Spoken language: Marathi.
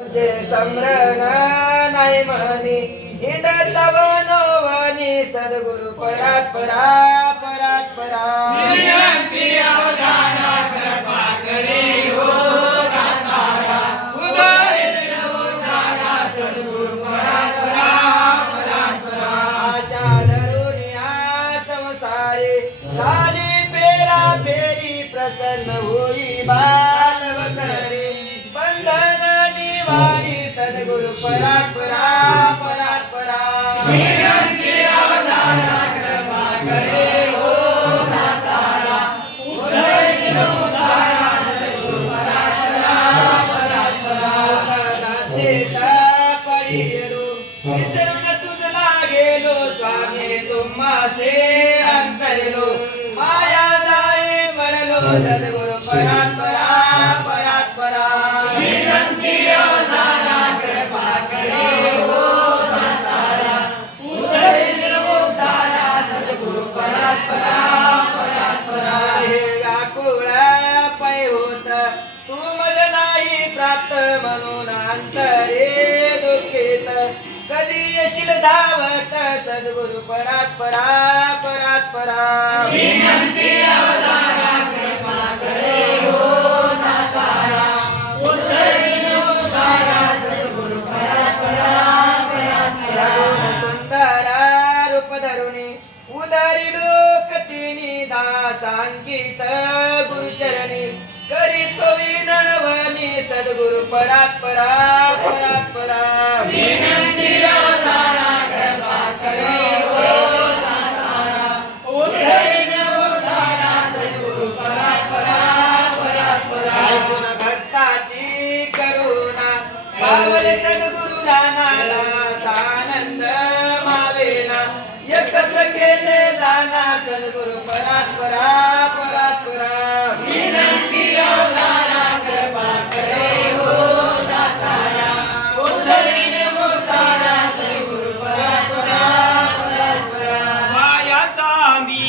चे समरण नाही म्हणी. हिंडत वनोवनी सद्गुरु परात परा परात परा. आशा धरून या संसारे झाली पेरा पेरी प्रसन्न होई सद्गुरु परात परा परात परा रात्रीचा परियलो विसरून तुझला गेलो स्वामी तुम्हासे अंतरलो माया जाई म्हणलो सद्गुरु परात परा प्राप्त म्हणून अंतरे दुःखित. कधी येशील धावत? सद्गुरु परात परा परात परा. रघुन सुंदरा रूप धरुणी उदारी लोक तिनी दासांकित गुरुचरणी. करीत गुरु परात परा परात परा भक्ताची सद्गुरु रानाला आनंद मावेना. एकत्र केले जाना सद्गुरु परात परा